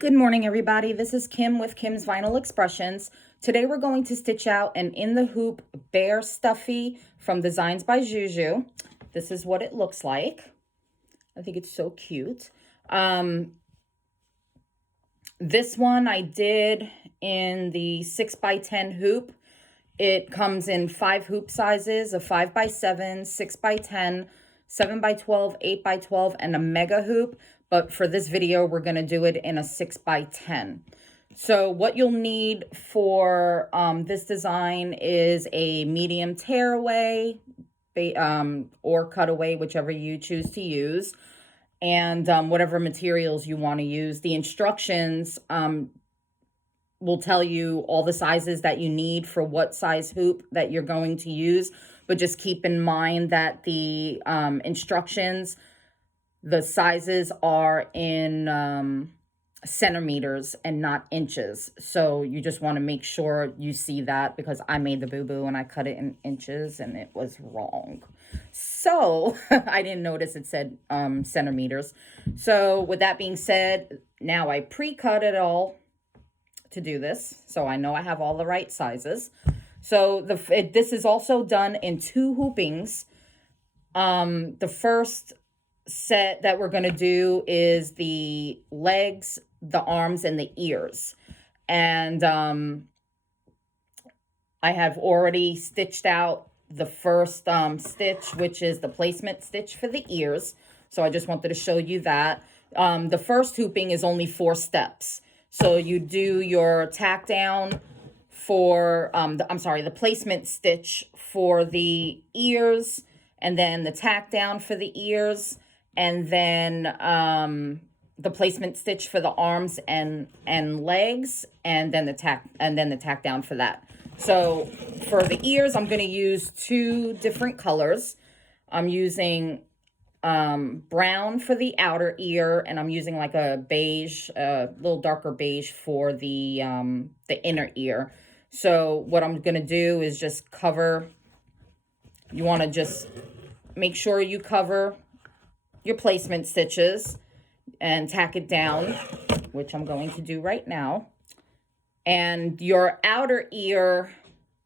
Good morning, everybody. This is Kim with Kim's Vinyl Expressions. Today we're going to stitch out an in the hoop bear stuffy from Designs by Juju. This is what it looks like. I think it's so cute. This one I did in the 6x10 hoop. It comes in 5 hoop sizes, a 5x7, 6x10, 7x12, 8x12, and a mega hoop. But for this video, we're going to do it in a 6x10. So what you'll need for this design is a medium tearaway or cutaway, whichever you choose to use, and whatever materials you want to use. The instructions will tell you all the sizes that you need for what size hoop that you're going to use. But just keep in mind that the instructions, the sizes are in centimeters and not inches. So you just want to make sure you see that, because I made the boo-boo and I cut it in inches and it was wrong. So I didn't notice it said centimeters. So with that being said, now I pre-cut it all to do this, so I know I have all the right sizes. So this is also done in 2 hoopings. The first set that we're going to do is the legs, the arms, and the ears. And I have already stitched out the first stitch, which is the placement stitch for the ears. So I just wanted to show you that. The first hooping is only 4 steps. So you do your tack down for, the placement stitch for the ears, and then the tack down for the ears, and then the placement stitch for the arms and legs, and then the tack down for that. So for the ears, I'm going to use 2 different colors. I'm using brown for the outer ear, and I'm using like a beige, a little darker beige for the inner ear. So what I'm going to do is just cover. You want to just make sure you cover your placement stitches and tack it down, which I'm going to do right now. And your outer ear,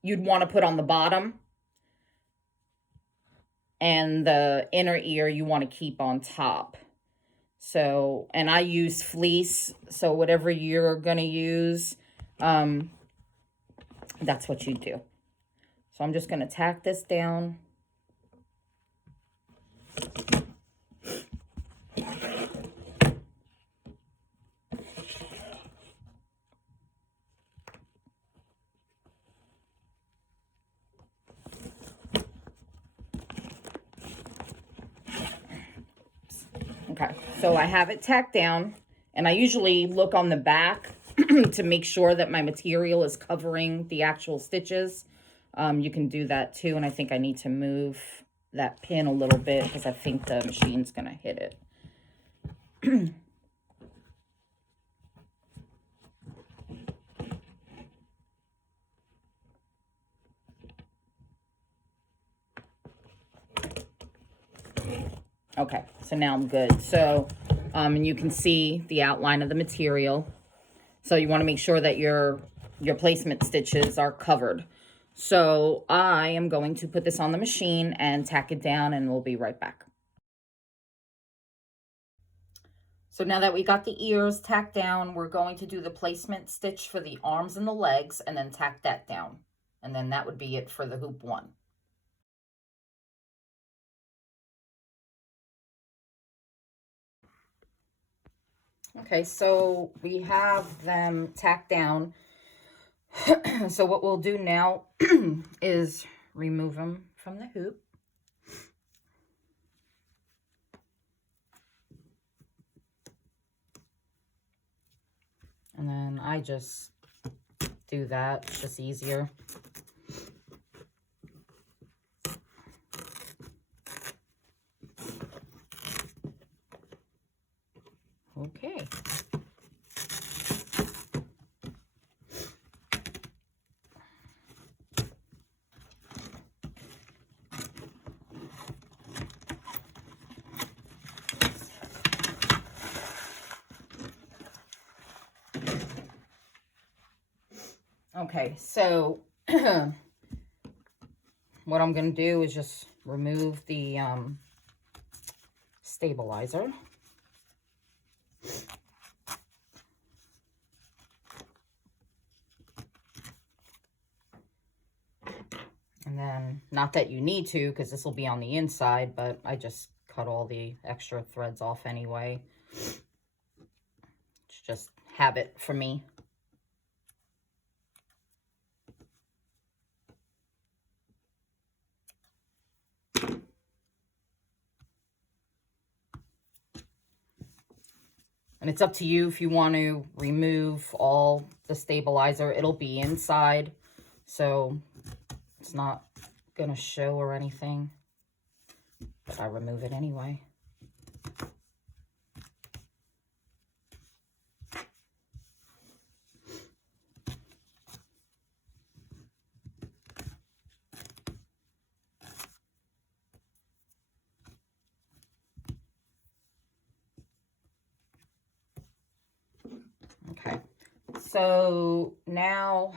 you'd want to put on the bottom, and the inner ear you want to keep on top. So, and I use fleece, so whatever you're going to use, that's what you do. So I'm just going to tack this down. Okay, so I have it tacked down, and I usually look on the back to make sure that my material is covering the actual stitches. You can do that too, and I think I need to move that pin a little bit because I think the machine's gonna hit it. Okay, so now I'm good. So, and you can see the outline of the material. So you want to make sure that your placement stitches are covered. So I am going to put this on the machine and tack it down, and we'll be right back. So now that we got the ears tacked down, we're going to do the placement stitch for the arms and the legs, and then tack that down. And then that would be it for the hoop 1. Okay, so we have them tacked down. So what we'll do now is remove them from the hoop. And then I just do that, it's just easier. Okay. Okay, so what I'm going to do is just remove the stabilizer. And then, not that you need to, because this will be on the inside, but I just cut all the extra threads off anyway. It's just habit for me. And it's up to you if you want to remove all the stabilizer. It'll be inside, so it's not gonna show or anything. But I remove it anyway. Okay, so now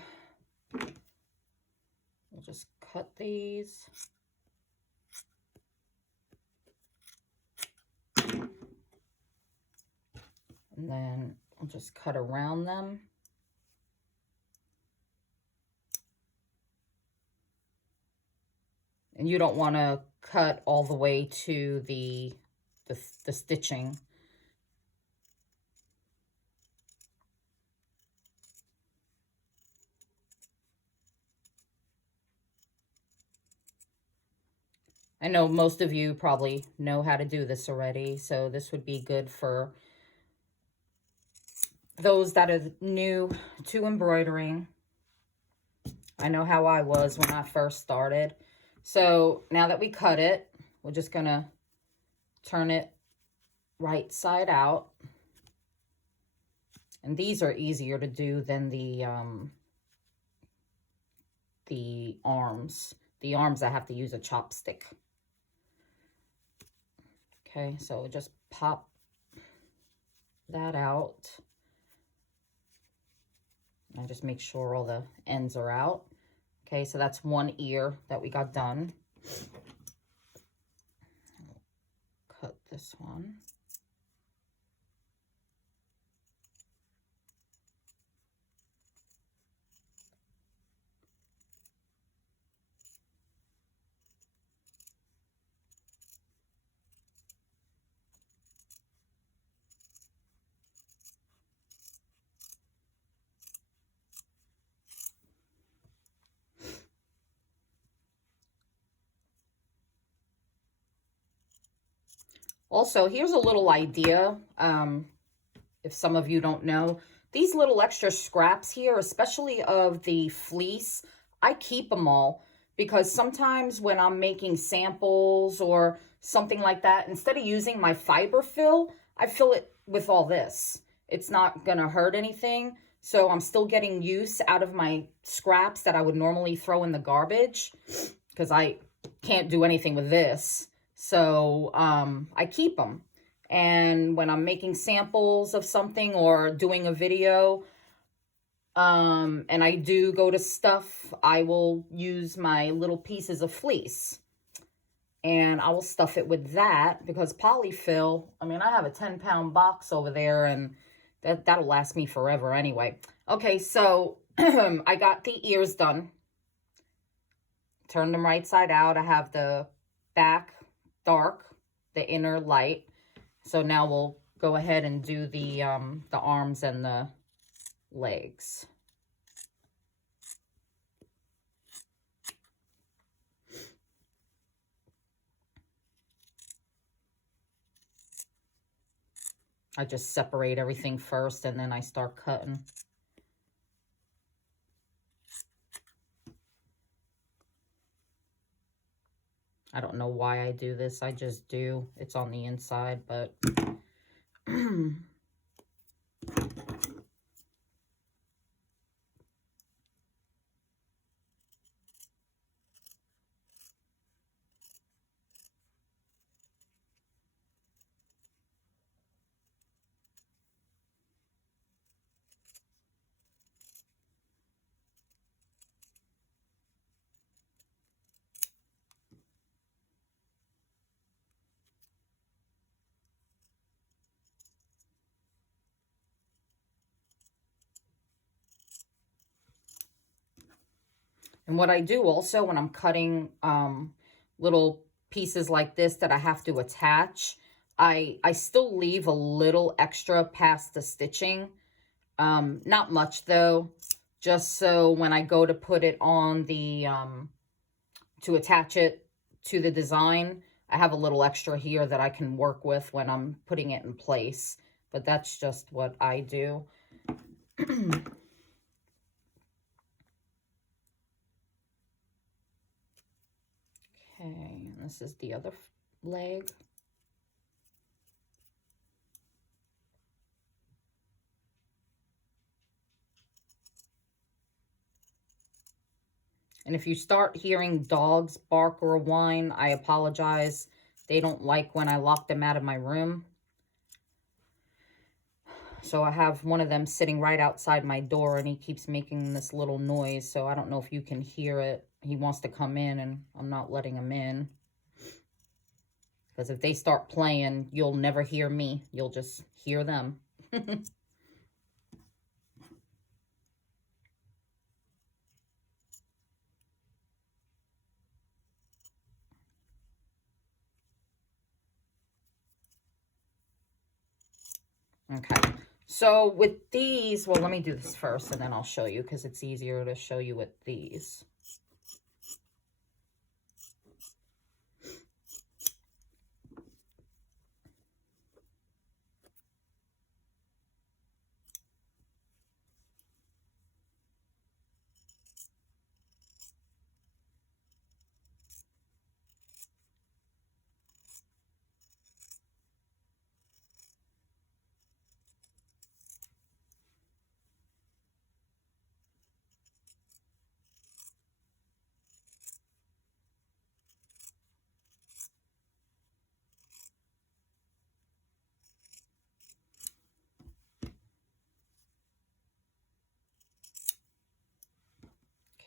we'll just cut these. And then I'll just cut around them. And you don't want to cut all the way to the stitching. I know most of you probably know how to do this already, so this would be good for those that are new to embroidering. I know how I was when I first started. So now that we cut it, we're just gonna turn it right side out. And these are easier to do than the arms. The arms I have to use a chopstick. Okay, so just pop that out. And just make sure all the ends are out. Okay, so that's one ear that we got done. Cut this one. Also, here's a little idea, if some of you don't know. These little extra scraps here, especially of the fleece, I keep them all because sometimes when I'm making samples or something like that, instead of using my fiber fill, I fill it with all this. It's not going to hurt anything, so I'm still getting use out of my scraps that I would normally throw in the garbage because I can't do anything with this. So I keep them. And when I'm making samples of something or doing a video, and I do go to stuff, I will use my little pieces of fleece. And I will stuff it with that because polyfill, I mean, I have a 10-pound box over there and that'll last me forever anyway. Okay, so I got the ears done. Turned them right side out. I have the back dark, the inner light. So now we'll go ahead and do the arms and the legs. I just separate everything first and then I start cutting. I don't know why I do this. I just do. It's on the inside, but And what I do also when I'm cutting little pieces like this that I have to attach, I still leave a little extra past the stitching. Not much though, just so when I go to put it on the, to attach it to the design, I have a little extra here that I can work with when I'm putting it in place. But that's just what I do. Okay, and this is the other leg. And if you start hearing dogs bark or whine, I apologize. They don't like when I lock them out of my room. So I have one of them sitting right outside my door, and he keeps making this little noise. So I don't know if you can hear it. He wants to come in, and I'm not letting him in. Because if they start playing, you'll never hear me. You'll just hear them. Okay, so with these, well, let me do this first and then I'll show you because it's easier to show you with these.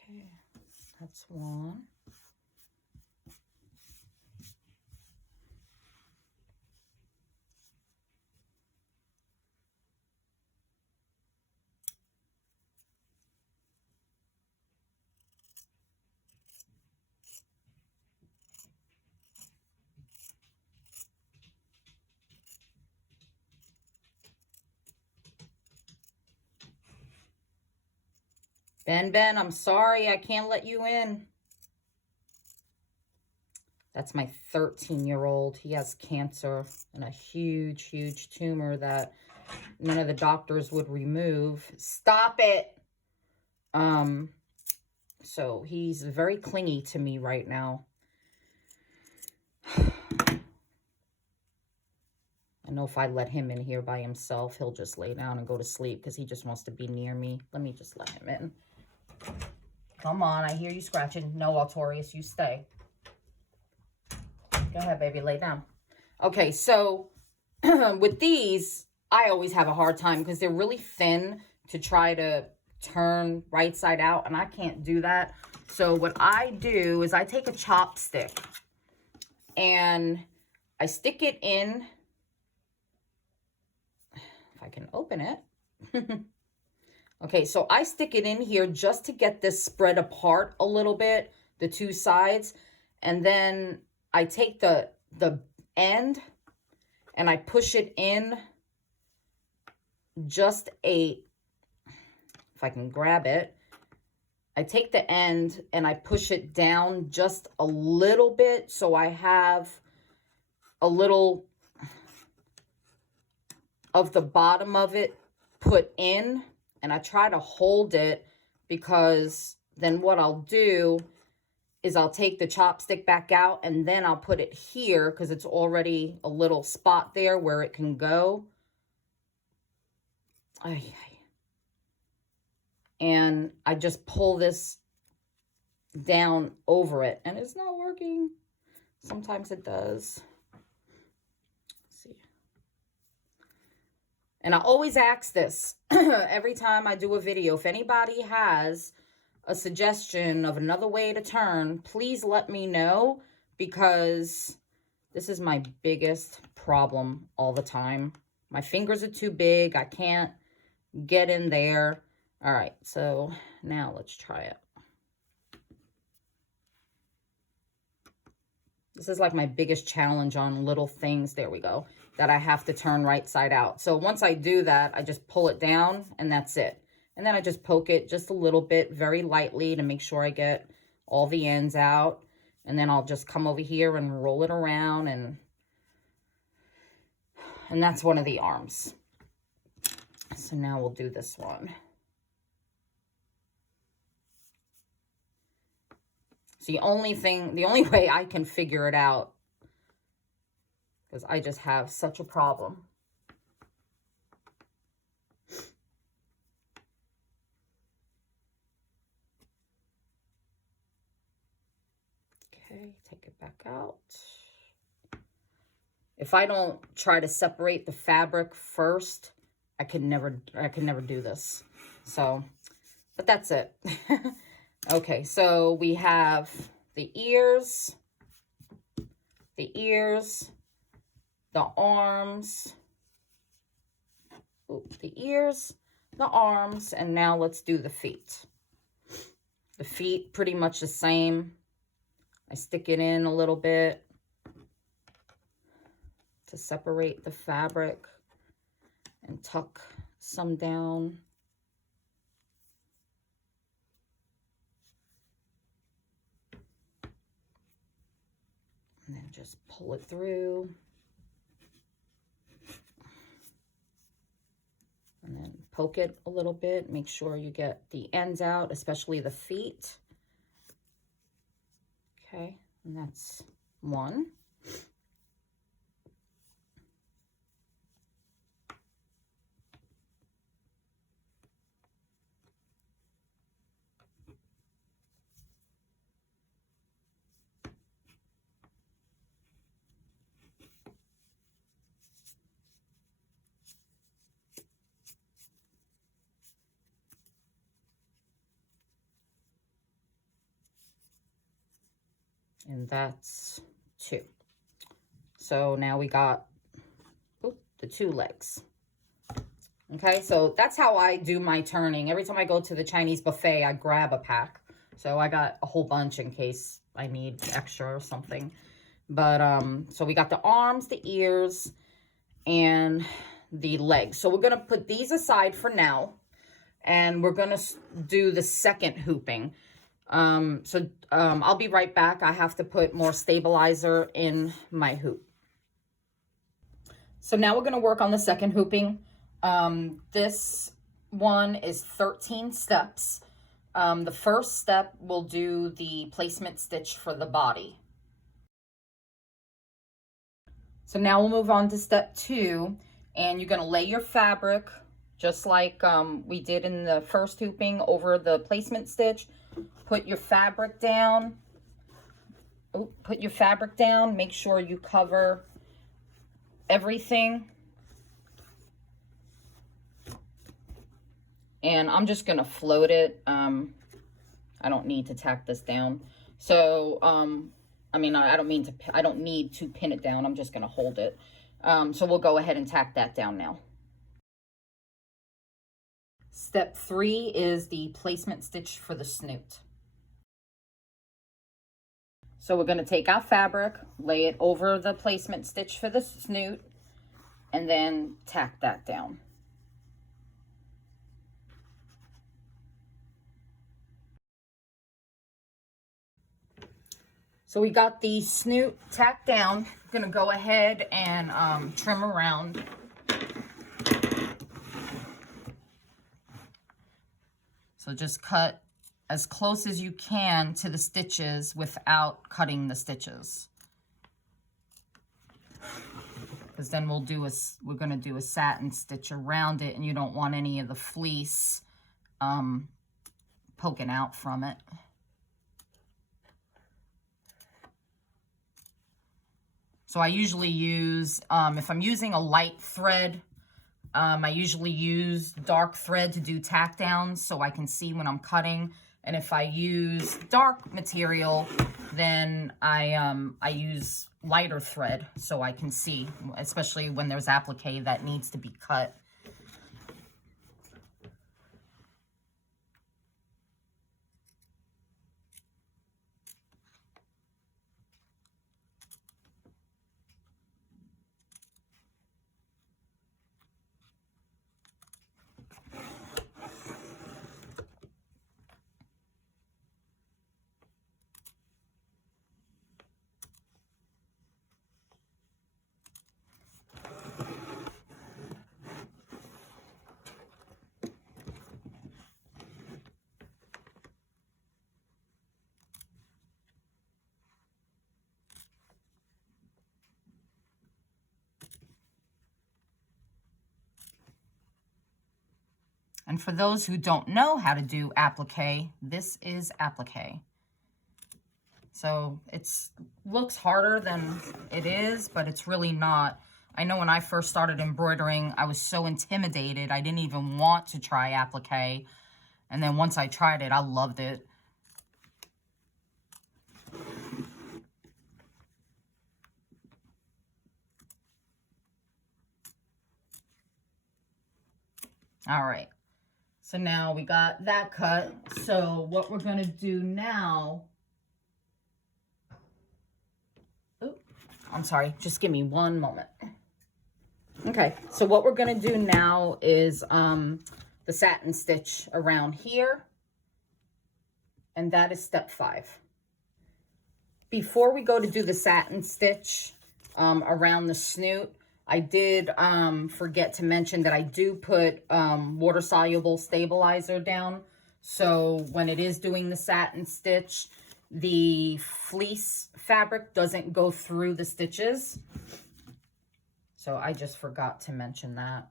Okay, that's one. Ben, I'm sorry, I can't let you in. That's my 13-year-old. He has cancer and a huge, huge tumor that none of the doctors would remove. Stop it. So he's very clingy to me right now. I know if I let him in here by himself, he'll just lay down and go to sleep because he just wants to be near me. Let me just let him in. Come on, I hear you scratching. No, Altorius, you stay. Go ahead, baby, lay down. Okay, so with these, I always have a hard time because they're really thin to try to turn right side out, and I can't do that. So what I do is I take a chopstick and I stick it in. If I can open it. Okay, so I stick it in here just to get this spread apart a little bit, the two sides. And then I take the end and I push it in just if I can grab it. I take the end and I push it down just a little bit so I have a little of the bottom of it put in, and I try to hold it because then what I'll do is I'll take the chopstick back out and then I'll put it here because it's already a little spot there where it can go. And I just pull this down over it and it's not working. Sometimes it does. And I always ask this every time I do a video. If anybody has a suggestion of another way to turn, please let me know, because this is my biggest problem all the time. My fingers are too big. I can't get in there. All right, so now let's try it. This is like my biggest challenge on little things. There we go. That I have to turn right side out. So once I do that, I just pull it down and that's it. And then I just poke it just a little bit, very lightly, to make sure I get all the ends out. And then I'll just come over here and roll it around, and that's one of the arms. So now we'll do this one. So the only way I can figure it out, because I just have such a problem. Okay, take it back out. If I don't try to separate the fabric first, I can never do this. So, but that's it. Okay, so we have the ears, the arms, the ears, the arms, and now let's do the feet. The feet, pretty much the same. I stick it in a little bit to separate the fabric and tuck some down. And then just pull it through. And then poke it a little bit. Make sure you get the ends out, especially the feet. Okay, and that's one. And that's two. So now we got the two legs. Okay, so that's how I do my turning. Every time I go to the Chinese buffet, I grab a pack. So I got a whole bunch in case I need extra or something. But, so we got the arms, the ears, and the legs. So we're going to put these aside for now. And we're going to do the second hooping. I'll be right back. I have to put more stabilizer in my hoop. So now we're going to work on the second hooping. This one is 13 steps. The first step, we'll do the placement stitch for the body. So now we'll move on to step 2, and you're going to lay your fabric just like we did in the first hooping over the placement stitch. Put your fabric down. Make sure you cover everything. And I'm just going to float it. I don't need to tack this down. So, I mean, I don't need to pin it down. I'm just going to hold it. So we'll go ahead and tack that down now. Step 3 is the placement stitch for the snoot. So we're going to take our fabric, lay it over the placement stitch for the snoot, and then tack that down. So we got the snoot tacked down. I'm going to go ahead and trim around. So just cut as close as you can to the stitches without cutting the stitches. Because then we're going to do a satin stitch around it, and you don't want any of the fleece poking out from it. So I usually use, if I'm using a light thread, I usually use dark thread to do tack downs so I can see when I'm cutting. And if I use dark material, then I use lighter thread so I can see, especially when there's applique that needs to be cut. And for those who don't know how to do applique, this is applique. So it looks harder than it is, but it's really not. I know when I first started embroidering, I was so intimidated. I didn't even want to try applique. And then once I tried it, I loved it. All right. So now we got that cut. So what we're going to do now... Oh, I'm sorry. Just give me one moment. Okay, so what we're going to do now is the satin stitch around here, and that is step 5. Before we go to do the satin stitch around the snoot, I did forget to mention that I do put water-soluble stabilizer down, so when it is doing the satin stitch, the fleece fabric doesn't go through the stitches. So I just forgot to mention that.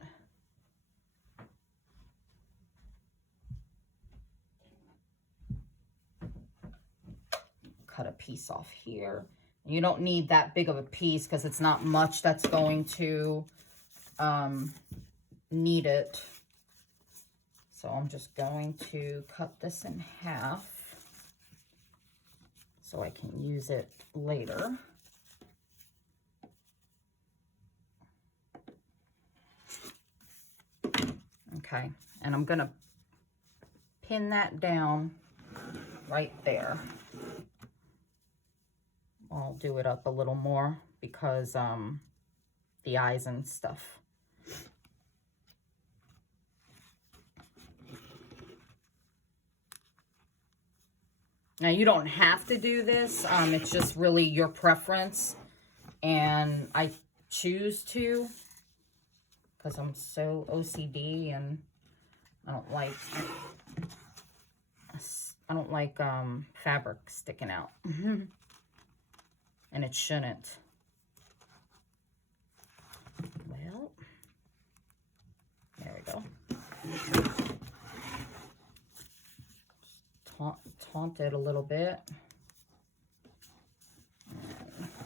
Cut a piece off here. You don't need that big of a piece because it's not much that's going to need it. So I'm just going to cut this in half so I can use it later. Okay, and I'm gonna pin that down right there. I'll do it up a little more because the eyes and stuff. Now you don't have to do this, it's just really your preference, and I choose to because I'm so OCD and I don't like fabric sticking out. And it shouldn't. Well, there we go. Taunt it a little bit. And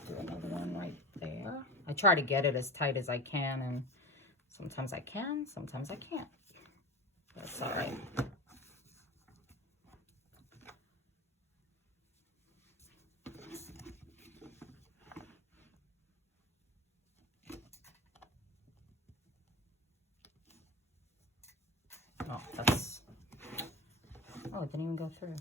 do another one right there. I try to get it as tight as I can, and sometimes I can, sometimes I can't. That's all right. Oh, that's... Oh, it didn't even go through.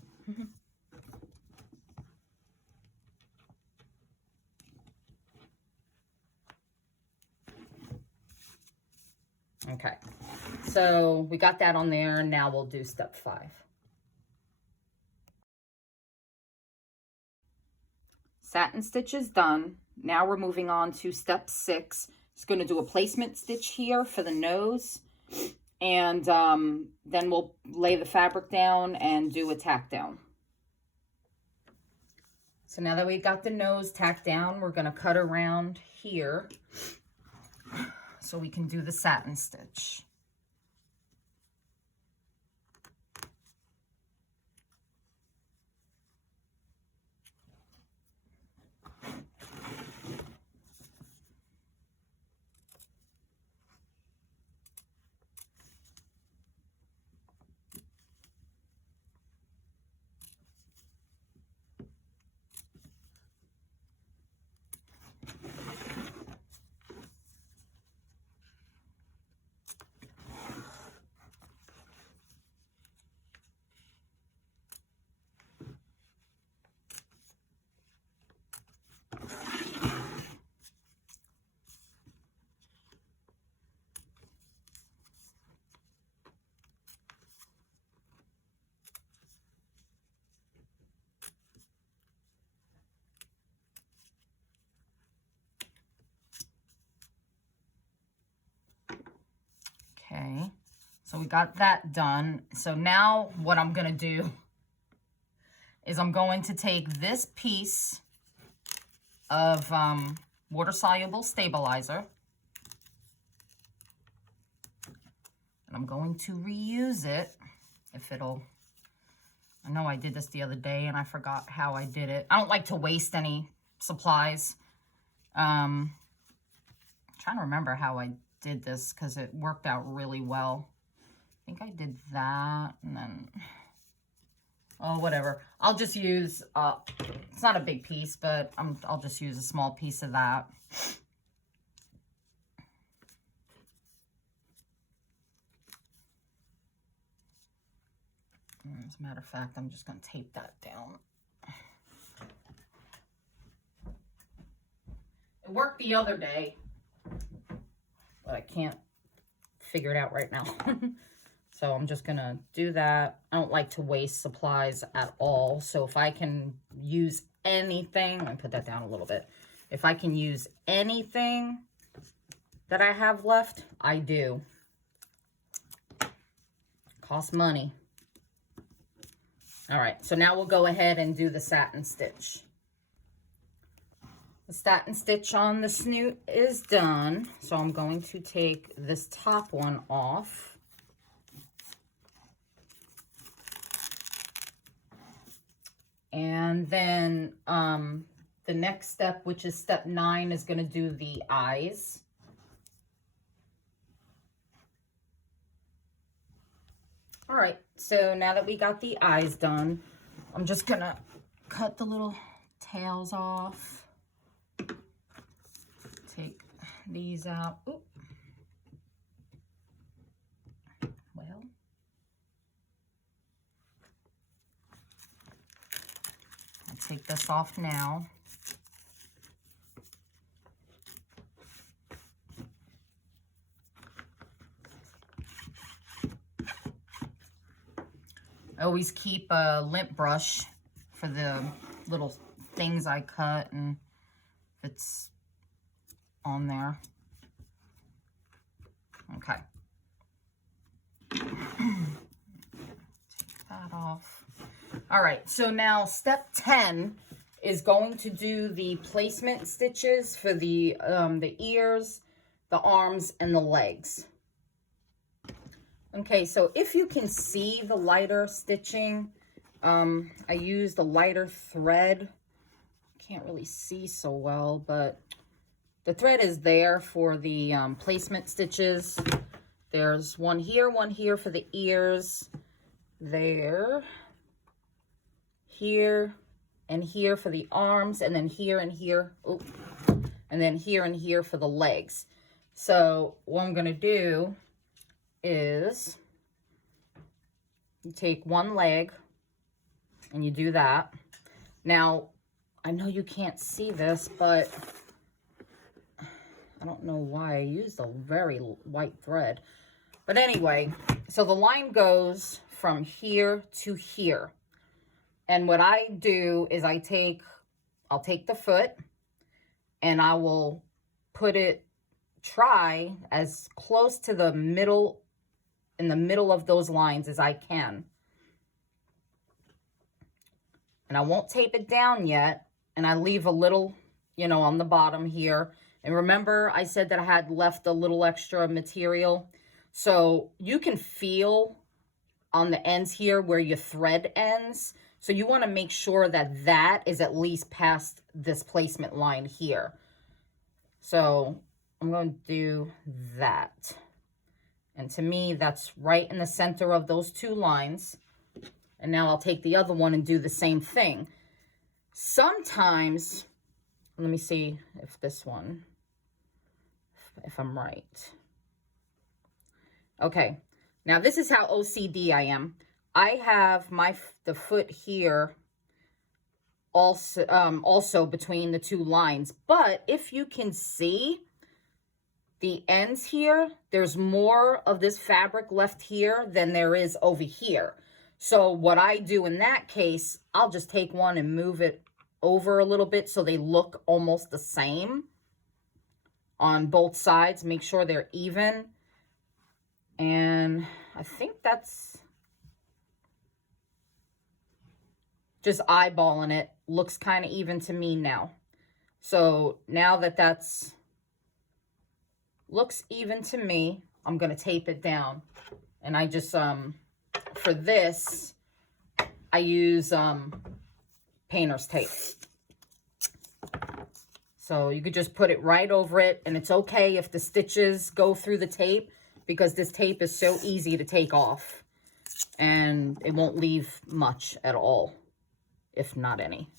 Okay, so we got that on there, and now we'll do step 5. Satin stitch is done. Now we're moving on to step 6. It's going to do a placement stitch here for the nose, and then we'll lay the fabric down and do a tack down. So now that we got the nose tacked down, we're going to cut around here so we can do the satin stitch. Okay, so we got that done. So now what I'm going to do is I'm going to take this piece of water-soluble stabilizer, and I'm going to reuse it if it'll. I know I did this the other day and I forgot how I did it. I don't like to waste any supplies. Trying to remember how I did this because it worked out really well. I think I did that and then, oh, whatever. I'll just use, it's not a big piece, but I'll just use a small piece of that. As a matter of fact, I'm just going to tape that down. It worked the other day, but I can't figure it out right now. So I'm just going to do that. I don't like to waste supplies at all. So if I can use anything, let me put that down a little bit. If I can use anything that I have left, I do. Costs money. All right, so now we'll go ahead and do the satin stitch. The satin stitch on the snoot is done. So I'm going to take this top one off. And then the next step, which is step 9, is going to do the eyes. All right, so now that we got the eyes done, I'm just going to cut the little tails off. Take these out. Oop. Well, I'll take this off now. I always keep a lint brush for the little things I cut, and if it's on there. Okay. Take that off. All right, so now step 10 is going to do the placement stitches for the ears, the arms, and the legs. Okay, so if you can see the lighter stitching, I used a lighter thread. Can't really see so well, but the thread is there for the placement stitches. There's one here for the ears. There, here, and here for the arms, and then here and here. Oh, and then here and here for the legs. So what I'm gonna do is you take one leg and you do that. Now, I know you can't see this, but I don't know why I used a very white thread. But anyway, so the line goes from here to here. And what I do is I'll take the foot and I will put it, try as close to the middle, in the middle of those lines as I can. And I won't tape it down yet. And I leave a little, you know, on the bottom here. And remember, I said that I had left a little extra material. So you can feel on the ends here where your thread ends. So you want to make sure that that is at least past this placement line here. So I'm going to do that. And to me, that's right in the center of those two lines. And now I'll take the other one and do the same thing. Sometimes, let me see if this one, if I'm right. Okay, now this is how OCD I am. I have the foot here also between the two lines. But if you can see the ends here, there's more of this fabric left here than there is over here. So what I do in that case, I'll just take one and move it over a little bit so they look almost the same on both sides. Make sure they're even. And I think that's just eyeballing it. Looks kind of even to me now. So now that that's looks even to me, I'm going to tape it down. And I just, for this, I use painter's tape. So you could just put it right over it, and it's okay if the stitches go through the tape, because this tape is so easy to take off and it won't leave much at all, if not any.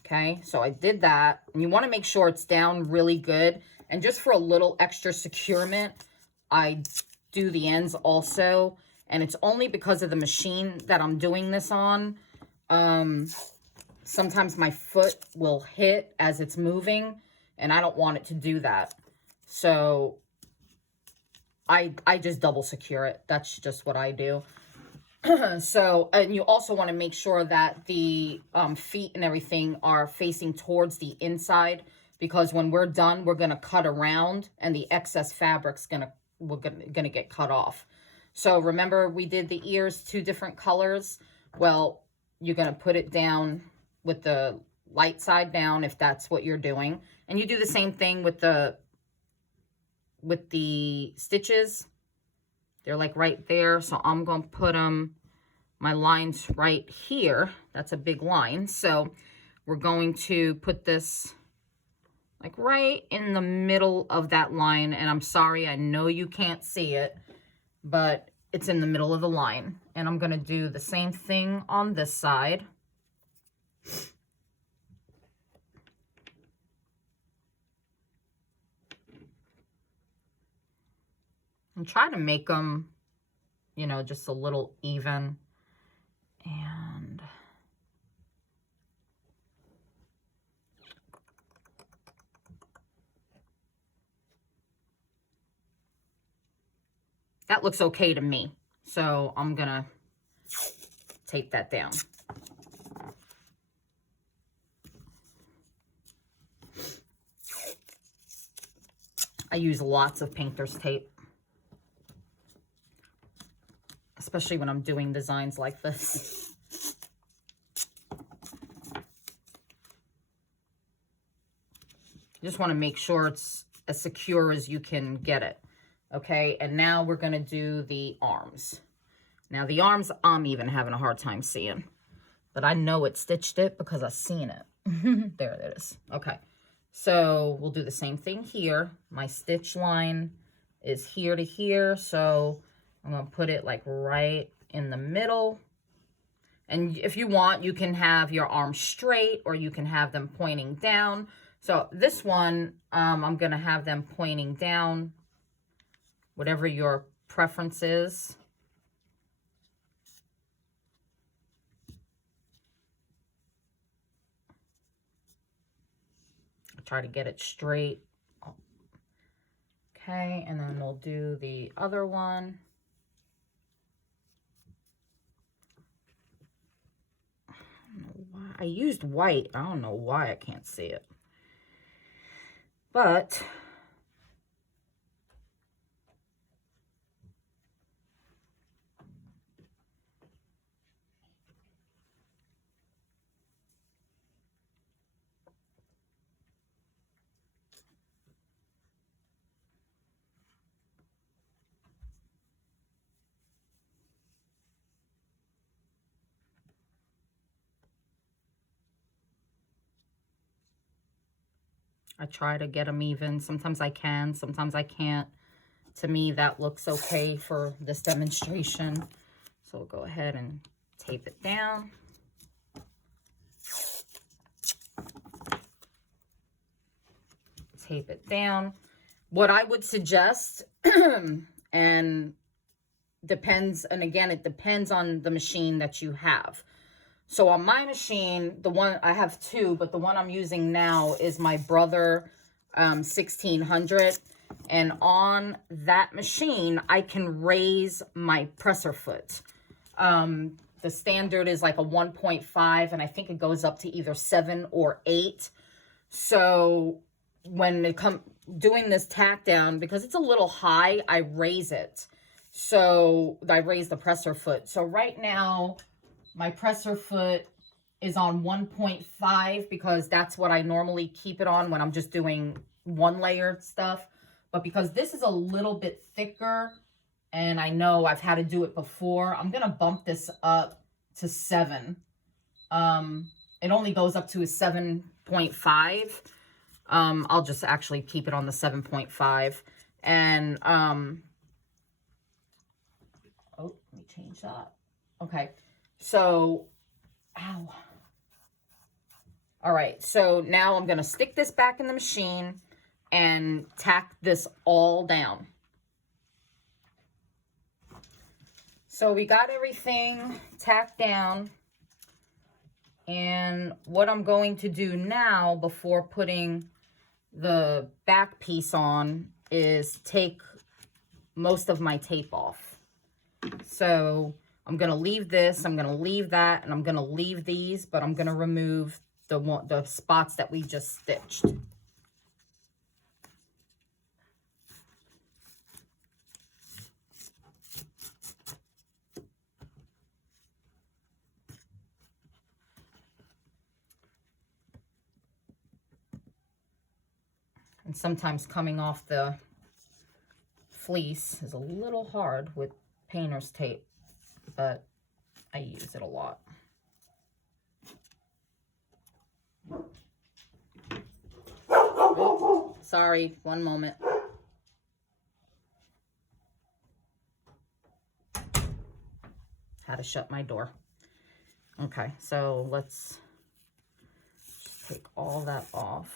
Okay, so I did that, and you want to make sure it's down really good. And just for a little extra securement, I do the ends also, and it's only because of the machine that I'm doing this on. Sometimes my foot will hit as it's moving, and I don't want it to do that. So I just double secure it. That's just what I do. So, and you also want to make sure that the feet and everything are facing towards the inside, because when we're done, we're going to cut around, and the excess fabric's gonna get cut off. So remember, we did the ears 2 different colors. Well, you're going to put it down with the light side down, if that's what you're doing. And you do the same thing with the stitches. They're like right there. So I'm going to put my lines right here. That's a big line. So we're going to put this like right in the middle of that line. And I'm sorry, I know you can't see it, but it's in the middle of the line. And I'm going to do the same thing on this side. And try to make them, you know, just a little even. And that looks okay to me. So I'm gonna tape that down. I use lots of painter's tape, especially when I'm doing designs like this. You just want to make sure it's as secure as you can get it. Okay, and now we're going to do the arms. Now the arms, I'm even having a hard time seeing, but I know it stitched it because I've seen it. There it is. Okay, so we'll do the same thing here. My stitch line is here to here, so I'm going to put it like right in the middle. And if you want, you can have your arms straight, or you can have them pointing down. So this one, I'm going to have them pointing down, whatever your preference is. I'll try to get it straight. Okay, and then we'll do the other one. I used white. I don't know why I can't see it. But I try to get them even. Sometimes I can, sometimes I can't. To me, that looks okay for this demonstration. So we'll go ahead and tape it down. Tape it down. What I would suggest, and depends, and again, it depends on the machine that you have. So on my machine, the one, I have 2, but the one I'm using now is my Brother 1600. And on that machine, I can raise my presser foot. The standard is like a 1.5, and I think it goes up to either 7 or 8. So when it comes doing this tack down, because it's a little high, I raise it. So I raise the presser foot. So right now, my presser foot is on 1.5 because that's what I normally keep it on when I'm just doing one layer stuff. But because this is a little bit thicker, And I know I've had to do it before. I'm going to bump this up to 7. It only goes up to a 7.5. I'll just actually keep it on the 7.5. And, oh, let me change that. Okay. So, ow. All right. So now I'm going to stick this back in the machine and tack this all down. So we got everything tacked down. And what I'm going to do now before putting the back piece on is take most of my tape off. So I'm going to leave this, I'm going to leave that, and I'm going to leave these, but I'm going to remove the spots that we just stitched. And sometimes coming off the fleece is a little hard with painter's tape, but I use it a lot. Oh, sorry, one moment. Had to shut my door. Okay, so let's just take all that off.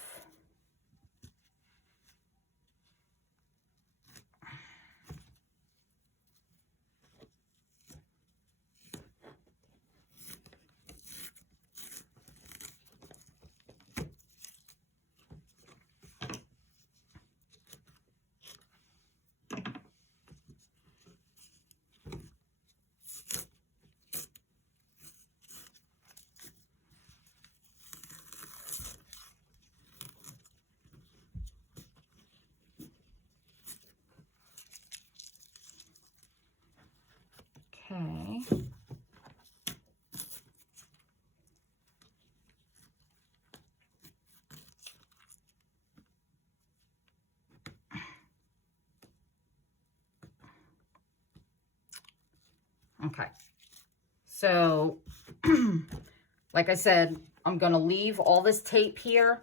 Okay. Okay. So, like I said, I'm going to leave all this tape here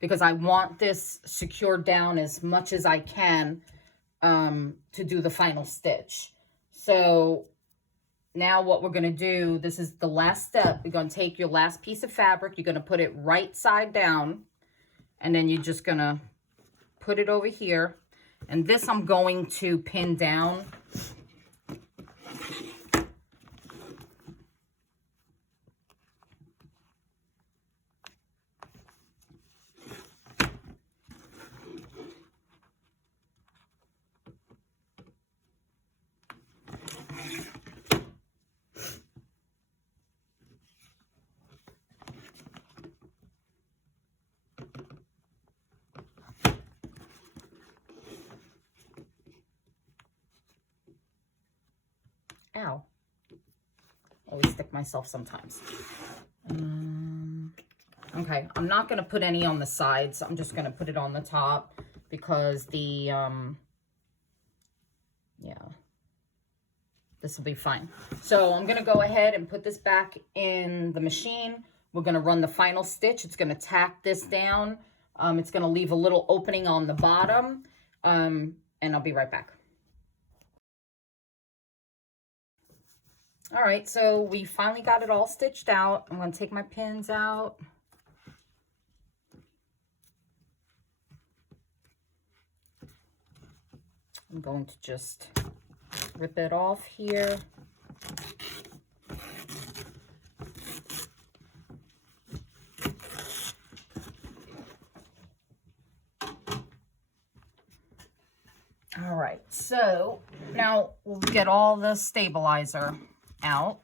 because I want this secured down as much as I can to do the final stitch. So now what we're going to do, this is the last step. We're going to take your last piece of fabric. You're going to put it right side down. And then you're just going to put it over here. And this I'm going to pin down. Ow. I always stick myself sometimes. Okay, I'm not going to put any on the sides. I'm just going to put it on the top because yeah, this will be fine. So I'm going to go ahead and put this back in the machine. We're going to run the final stitch. It's going to tack this down. It's going to leave a little opening on the bottom, and I'll be right back. All right, so we finally got it all stitched out. I'm going to take my pins out. I'm going to just rip it off here. All right, so now we'll get all the stabilizer out.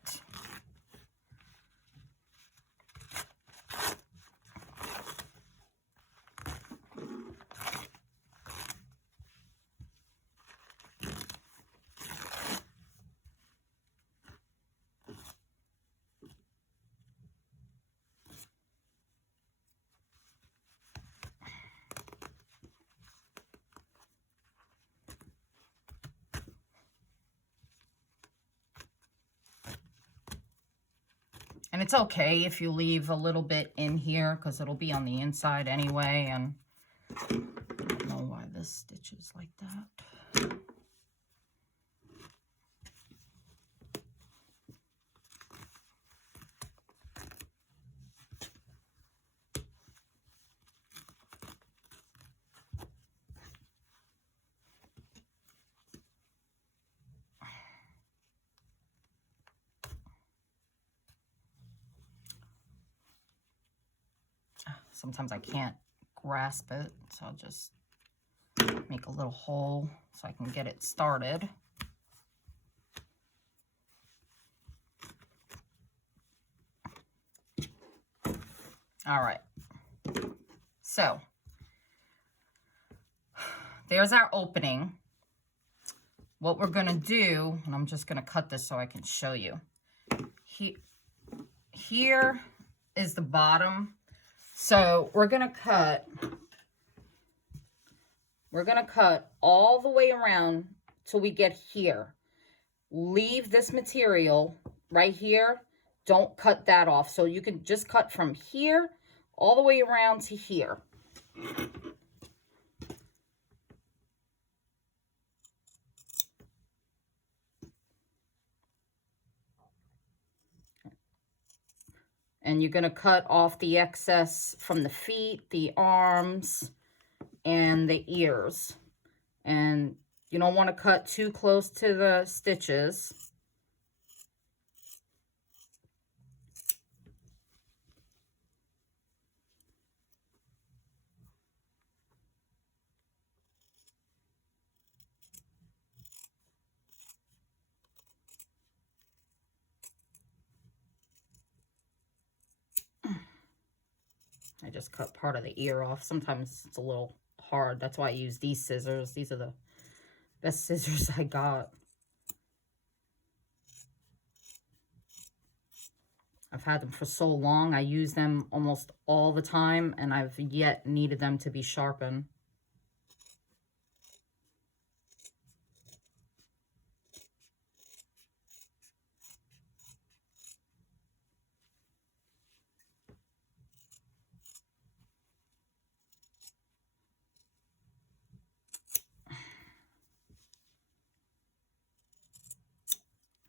And it's okay if you leave a little bit in here because it'll be on the inside anyway. And I don't know why this stitch is like that. Sometimes I can't grasp it, so I'll just make a little hole so I can get it started. All right, so there's our opening. What we're gonna do, and I'm just gonna cut this so I can show you. Here is the bottom. So we're gonna cut all the way around till we get here. Leave this material right here. Don't cut that off. So you can just cut from here all the way around to here. And you're going to cut off the excess from the feet, the arms, and the ears. And you don't want to cut too close to the stitches. I just cut part of the ear off. Sometimes it's a little hard. That's why I use these scissors. These are the best scissors I got. I've had them for so long. I use them almost all the time, and I've yet needed them to be sharpened.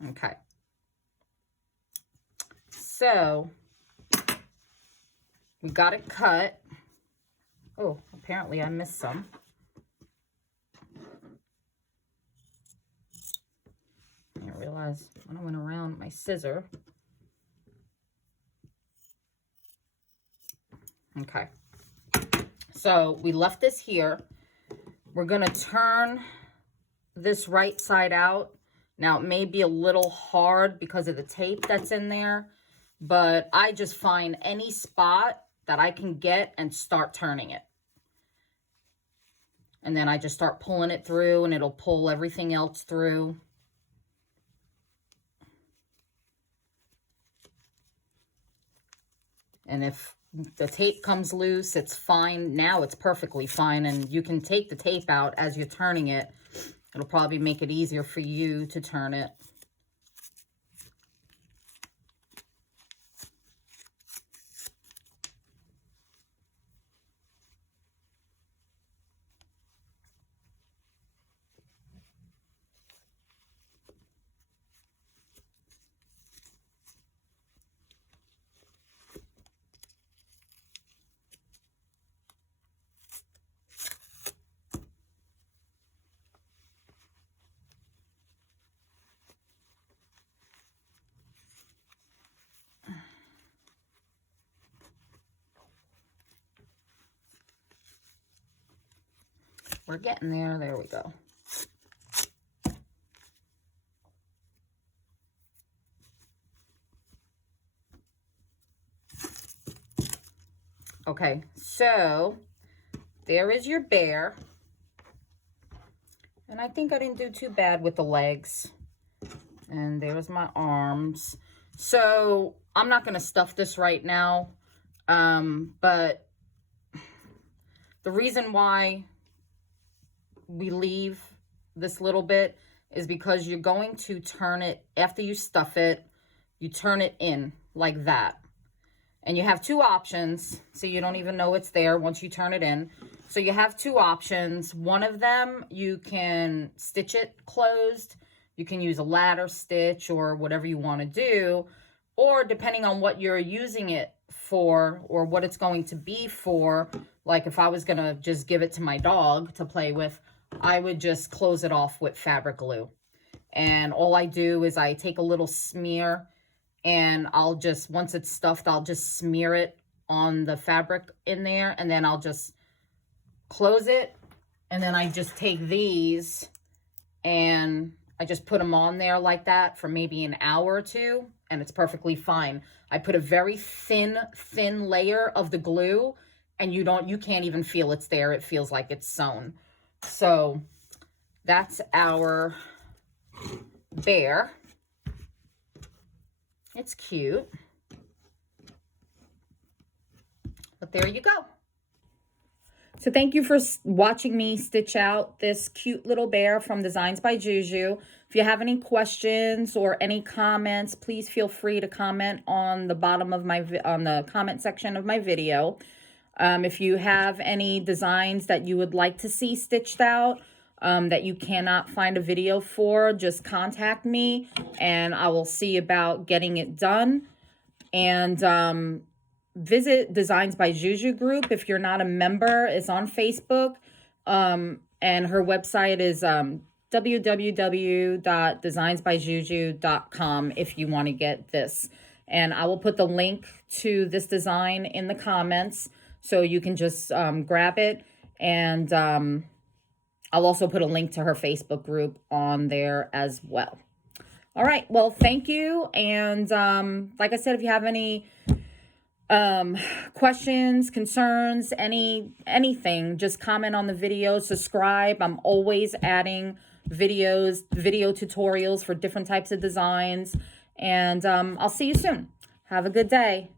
Okay, so we got it cut. Oh, apparently I missed some. I didn't realize when I went around my scissor. Okay, so we left this here. We're gonna turn this right side out. Now, it may be a little hard because of the tape that's in there, but I just find any spot that I can get and start turning it. And then I just start pulling it through, and it'll pull everything else through. And if the tape comes loose, it's fine. Now it's perfectly fine, and you can take the tape out as you're turning it. It'll probably make it easier for you to turn it. We're getting there. There we go. Okay, so there is your bear. And I think I didn't do too bad with the legs. And there's my arms. So I'm not going to stuff this right now. But the reason why we leave this little bit is because you're going to turn it, after you stuff it, you turn it in like that. And you have two options, so you don't even know it's there once you turn it in. So you have two options. One of them, you can stitch it closed. You can use a ladder stitch or whatever you want to do. Or depending on what you're using it for or what it's going to be for, like if I was going to just give it to my dog to play with, I would just close it off with fabric glue. And all I do is I take a little smear, and I'll just, once it's stuffed, I'll just smear it on the fabric in there, and then I'll just close it. And then I just take these and I just put them on there like that for maybe an hour or two, and it's perfectly fine. I put a very thin layer of the glue, and you can't even feel it's there. It feels like it's sewn. So that's our bear. It's cute. But there you go. So thank you for watching me stitch out this cute little bear from Designs by Juju. If you have any questions or any comments, please feel free to comment on the bottom of on the comment section of my video. If you have any designs that you would like to see stitched out, that you cannot find a video for, just contact me and I will see about getting it done. And visit Designs by Juju group if you're not a member. It's on Facebook, and her website is www.designsbyjuju.com if you want to get this. And I will put the link to this design in the comments so you can just grab it. And I'll also put a link to her Facebook group on there as well. All right, well, thank you. And like I said, if you have any questions, concerns, anything, just comment on the video, subscribe. I'm always adding video tutorials for different types of designs. And I'll see you soon. Have a good day.